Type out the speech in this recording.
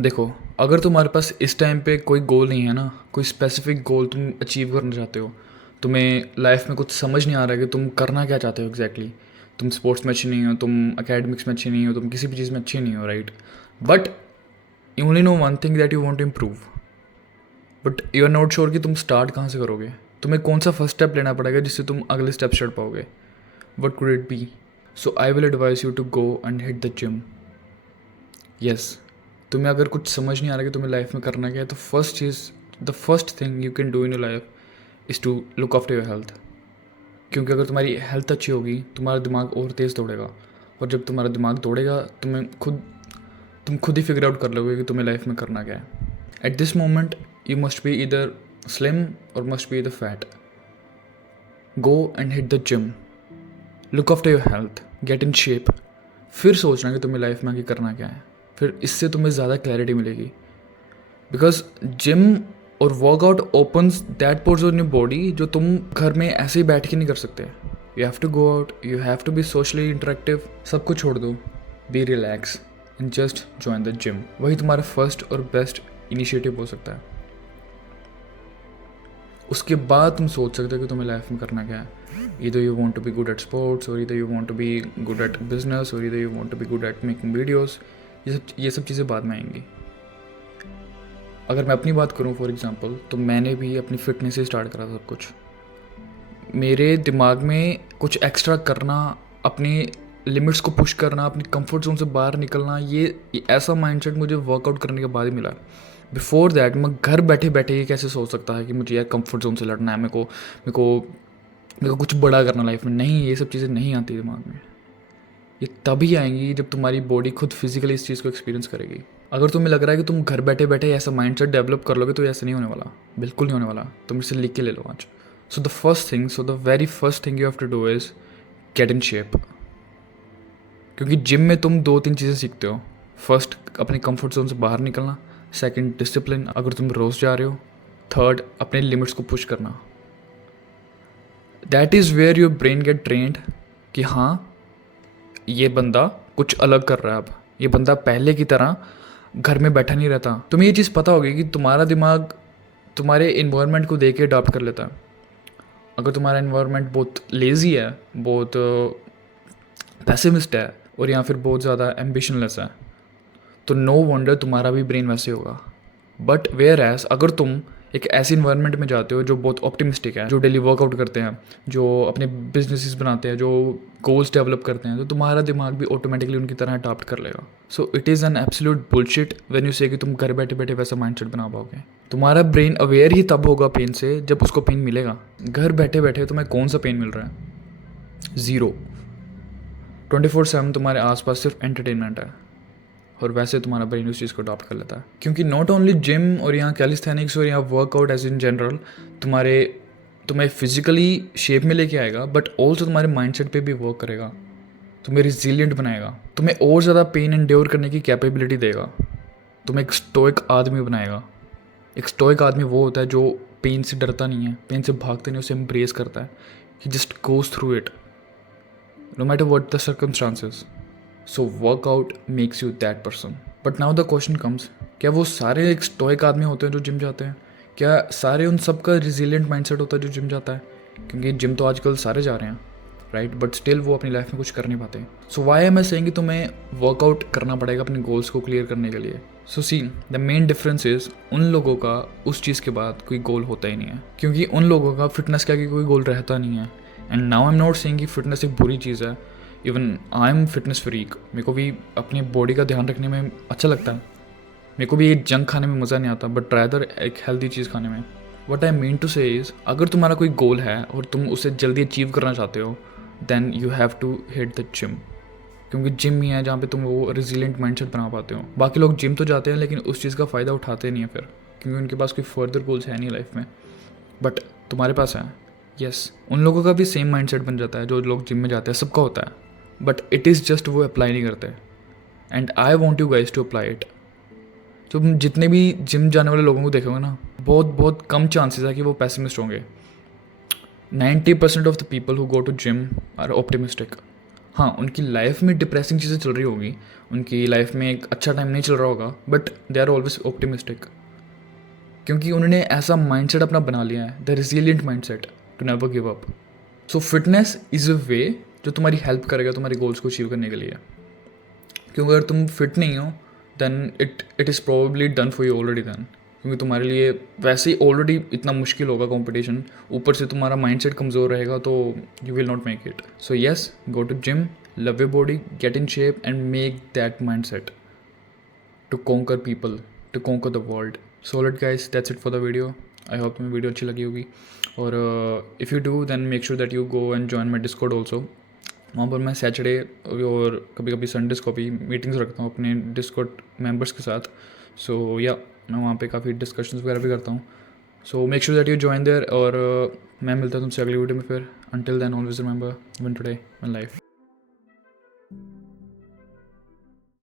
देखो, अगर तुम्हारे पास इस टाइम पे कोई गोल नहीं है ना, कोई स्पेसिफिक गोल तुम अचीव करना चाहते हो, तुम्हें लाइफ में कुछ समझ नहीं आ रहा है कि तुम करना क्या चाहते हो एग्जैक्टली। तुम स्पोर्ट्स में अच्छी नहीं हो, तुम एकेडमिक्स में अच्छी नहीं हो, तुम किसी भी चीज़ में अच्छी नहीं हो, right? But you only know one thing that you want to improve, but you are not sure कि तुम स्टार्ट कहाँ से करोगे। तुम्हें कौन सा फर्स्ट स्टेप लेना पड़ेगा जिससे तुम अगले स्टेप चढ़ पाओगे। What could it be? So I will advice you to go and hit the gym. Yes, तुम्हें अगर कुछ समझ नहीं आ रहा कि तुम्हें लाइफ में करना क्या है, तो फर्स्ट चीज़, the first thing you can do in your life is to look after your health. क्योंकि अगर तुम्हारी हेल्थ अच्छी होगी, तुम्हारा दिमाग और तेज़ दौड़ेगा, और जब तुम्हारा दिमाग दौड़ेगा, तुम खुद ही फिगर आउट कर लोगे कि तुम्हें लाइफ में करना क्या है। At this moment you must be इधर स्लिम और मस्ट बी इधर fat. Go and hit the gym, look after your health, gate in shape. फिर सोचना कि तुम्हें लाइफ में आगे करना क्या है। फिर इससे तुम्हें ज़्यादा क्लैरिटी मिलेगी। बिकॉज जिम और workout opens that pores in your body जो तुम घर में ऐसे ही बैठ के नहीं कर सकते। You have to go out, you have to be socially interactive. सब कुछ छोड़ दो, be relax and just join the gym. वही तुम्हारा फर्स्ट और बेस्ट इनिशिएटिव हो सकता है। उसके बाद तुम सोच सकते हो कि तुम्हें लाइफ में करना क्या है। Either you want to be good at sports, or either you want to be good at business, or either you want to be good at making videos. ये सब चीज़ें बाद में आएंगी। अगर मैं अपनी बात करूँ फॉर एग्जांपल, तो मैंने भी अपनी फिटनेस से स्टार्ट करा सब कुछ। मेरे दिमाग में कुछ एक्स्ट्रा करना, अपनी लिमिट्स को पुश करना, अपनी कंफर्ट जोन से बाहर निकलना, ये ऐसा माइंडसेट मुझे वर्कआउट करने के बाद ही मिला। बिफोर दैट मैं घर बैठे बैठे ये कैसे सोच सकता है कि मुझे यार कंफर्ट जोन से लड़ना है, मेरे को कुछ बड़ा करना लाइफ में। नहीं, ये सब चीज़ें नहीं आती दिमाग में। ये तभी आएंगी जब तुम्हारी बॉडी खुद फिजिकली इस चीज़ को एक्सपीरियंस करेगी। अगर तुम्हें लग रहा है कि तुम घर बैठे बैठे ऐसा माइंडसेट डेवलप कर लोगे, तो ऐसा नहीं होने वाला, बिल्कुल नहीं होने वाला। तुम इसे लिख के ले लो आज। So the very first thing you have to do is get in shape. क्योंकि जिम में तुम 2-3 चीज़ें सीखते हो। फर्स्ट, अपने कंफर्ट जोन से बाहर निकलना। सेकंड, डिसिप्लिन, अगर तुम रोज़ जा रहे हो। थर्ड, अपने लिमिट्स को पुश करना। That is where your brain get trained कि हाँ, ये बंदा कुछ अलग कर रहा है। अब ये बंदा पहले की तरह घर में बैठा नहीं रहता। तुम्हें ये चीज़ पता होगी कि तुम्हारा दिमाग तुम्हारे इन्वायरमेंट को देख के अडॉप्ट कर लेता है। अगर तुम्हारा इन्वायरमेंट बहुत लेज़ी है, बहुत पैसिमिस्ट है, और या फिर बहुत ज़्यादा एम्बिशनलेस है, तो नो वंडर तुम्हारा भी ब्रेन वैसे होगा। बट वेयर एज अगर तुम एक ऐसी इन्वायरमेंट में जाते हो जो बहुत ऑप्टिमिस्टिक है, जो डेली वर्कआउट करते हैं, जो अपने बिजनेसेस बनाते हैं, जो गोल्स डेवलप करते हैं, तो तुम्हारा दिमाग भी ऑटोमेटिकली उनकी तरह अडॉप्ट कर लेगा। So it is an absolute bullshit when you से कि तुम घर बैठे बैठे वैसा माइंडसेट बना पाओगे। तुम्हारा ब्रेन अवेयर ही तब होगा पेन से जब उसको पेन मिलेगा। घर बैठे बैठे तुम्हें कौन सा पेन मिल रहा है? ज़ीरो। 24/7 तुम्हारे आसपास सिर्फ एंटरटेनमेंट है, और वैसे तुम्हारा ब्रेन उस चीज़ को अडॉप्ट कर लेता है। क्योंकि नॉट ओनली जिम और यहाँ कैलिस्थेनिक्स और यहाँ वर्कआउट एज इन जनरल तुम्हें फिजिकली शेप में लेके आएगा, बट ऑल्सो तुम्हारे माइंडसेट पे भी वर्क करेगा, तुम्हें रिजिलियंट बनाएगा, तुम्हें और ज़्यादा पेन एंड्योर करने की कैपेबिलिटी देगा, तुम्हें एक स्टोइक आदमी बनाएगा। एक स्टोइक आदमी वो होता है जो पेन से डरता नहीं है, पेन से भागता नहीं, उसे एम्ब्रेस करता है। He just goes through it no matter what the circumstances. So workout makes you that person. But now the question comes, क्या वो सारे एक स्टोइक आदमी होते हैं जो जिम जाते हैं? क्या सारे उन सब का रिजिलियंट माइंडसेट होता है जो जिम जाता है? क्योंकि जिम तो आजकल सारे जा रहे हैं, राइट? बट स्टिल वो अपनी लाइफ में कुछ कर नहीं पाते। सो वाई एम आई सेइंग कि तुम्हें वर्कआउट करना पड़ेगा अपने गोल्स को क्लियर करने के लिए। सो सी, द मेन डिफरेंस इज उन लोगों का उस चीज़ के बाद कोई गोल होता ही नहीं है, क्योंकि उन लोगों का फिटनेस का कोई गोल रहता नहीं है। And now I am not saying कि फिटनेस एक बुरी चीज़ है। Even I am fitness freak, मेरे को भी अपनी बॉडी का ध्यान रखने में अच्छा लगता है। मेरे को भी एक जंक खाने में मज़ा नहीं आता, बट रादर एक हेल्दी चीज़ खाने में। वट आई मीन टू से इज़, अगर तुम्हारा कोई गोल है और तुम उसे जल्दी अचीव करना चाहते हो, then you have to hit the gym. क्योंकि जिम ही है जहाँ पे तुम वो रिजिलियंट माइंडसेट बना पाते हो। बाकी लोग जिम तो जाते हैं लेकिन उस चीज़ का फ़ायदा उठाते नहीं है फिर, क्योंकि उनके पास कोई फर्दर गोल्स है नहीं लाइफ में। बट तुम्हारे पास है। यस, उन लोगों का भी सेम माइंडसेट बन जाता है जो लोग जिम में जाते हैं, सबका होता है। बट इट इज़ जस्ट वो अप्लाई नहीं करते। And I want you guys to apply it. तो जितने भी जिम जाने वाले लोगों को देखोगे ना, बहुत बहुत कम चांसेस है कि वो पैसिमिस्ट होंगे। 90% of the people who go to gym are optimistic. हाँ, उनकी लाइफ में डिप्रेसिंग चीज़ें चल रही होगी, उनकी लाइफ में एक अच्छा टाइम नहीं चल रहा होगा, but they are always optimistic, क्योंकि उन्होंने ऐसा माइंडसेट अपना बना लिया है, the resilient mindset to never give up. So fitness is a way जो तुम्हारी हेल्प करेगा तुम्हारे गोल्स को अचीव करने के लिए, क्योंकि अगर तुम फिट नहीं हो then it is probably done for you already then, क्योंकि तुम्हारे लिए वैसे ही ऑलरेडी इतना मुश्किल होगा कंपटीशन, ऊपर से तुम्हारा माइंडसेट कमज़ोर रहेगा तो you will not make it. So yes, go to gym, love your body, get in shape and make that mindset to conquer people, to conquer the world. So alright guys, that's it for the video. I hope तुम्हें video अच्छी लगी होगी, और if you do then make sure that you go and join my Discord also. वहाँ पर मैं Saturday और कभी कभी संडेज़ को भी मीटिंग्स रखता हूँ अपने डिस्कॉर्ड मेम्बर्स के साथ। सो या मैं वहाँ पे काफ़ी डिस्कशंस वगैरह भी करता हूँ। So make sure that you join there, और मैं मिलता हूँ तुमसे अगली वीडियो में फिर। Until then always remember, one today one life.